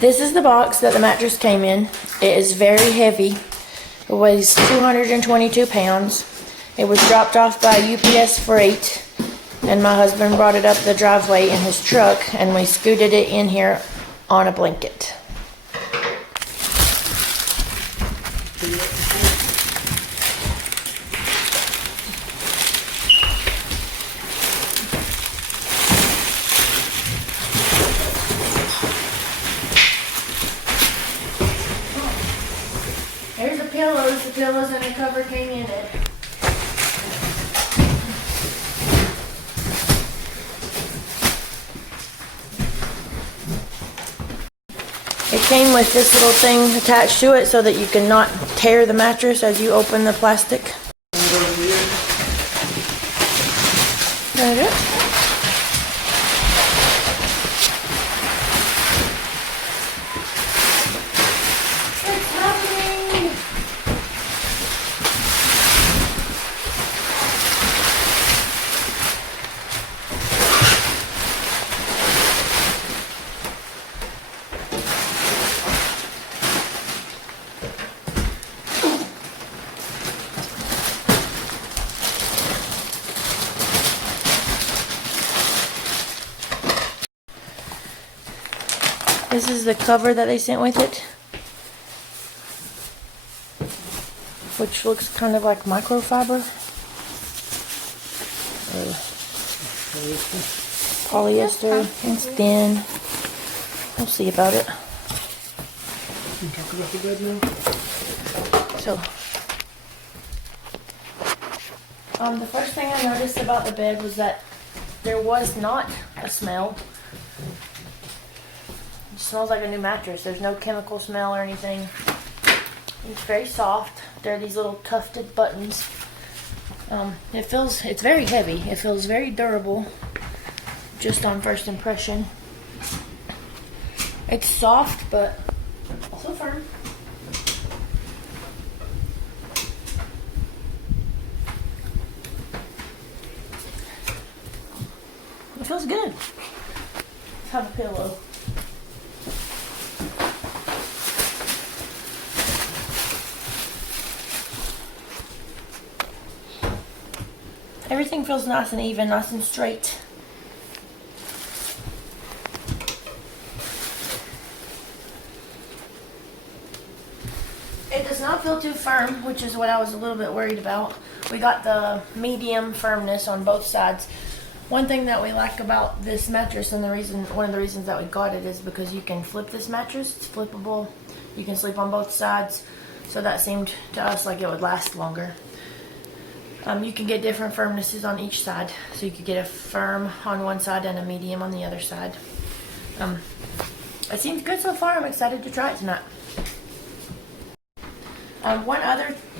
This is the box that the mattress came in. It is very heavy. It weighs 222 pounds. It was dropped off by UPS Freight, and my husband brought it up the driveway in his truck, and we scooted it in here on a blanket. Here's the pillows. The pillows and the cover came in it. It came with this little thing attached to it so that you cannot tear the mattress as you open the plastic. There it is. It's happening! This is the cover that they sent with it, which looks kind of like microfiber or polyester. It's thin. We'll see about it. You can talk about the bed now. So, the first thing I noticed about the bed was that there was not a smell. It smells like a new mattress. There's no chemical smell or anything. It's very soft. There are these little tufted buttons. It's very heavy. It feels very durable, just on first impression. It's soft, but also firm. It feels good. Let's have a pillow. Everything feels nice and even, nice and straight. It does not feel too firm, which is what I was a little bit worried about. We got the medium firmness on both sides. One thing that we like about this mattress, and one of the reasons that we got it, is because you can flip this mattress. It's flippable. You can sleep on both sides. So that seemed to us like it would last longer. You can get different firmnesses on each side. So you could get a firm on one side and a medium on the other side. It seems good so far. I'm excited to try it tonight.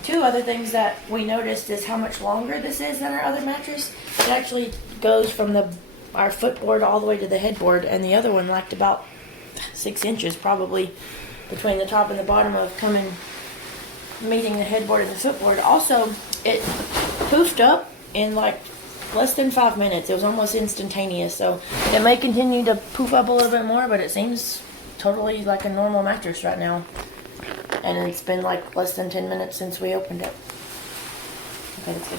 Two other things that we noticed is how much longer this is than our other mattress. It actually goes from our footboard all the way to the headboard, and the other one lacked about 6 inches probably between the top and the bottom of meeting the headboard and the footboard. Also, it poofed up in like less than 5 minutes. It was almost instantaneous, so it may continue to poof up a little bit more, but it seems totally like a normal mattress right now. And it's been like less than 10 minutes since we opened it. Okay, that's good.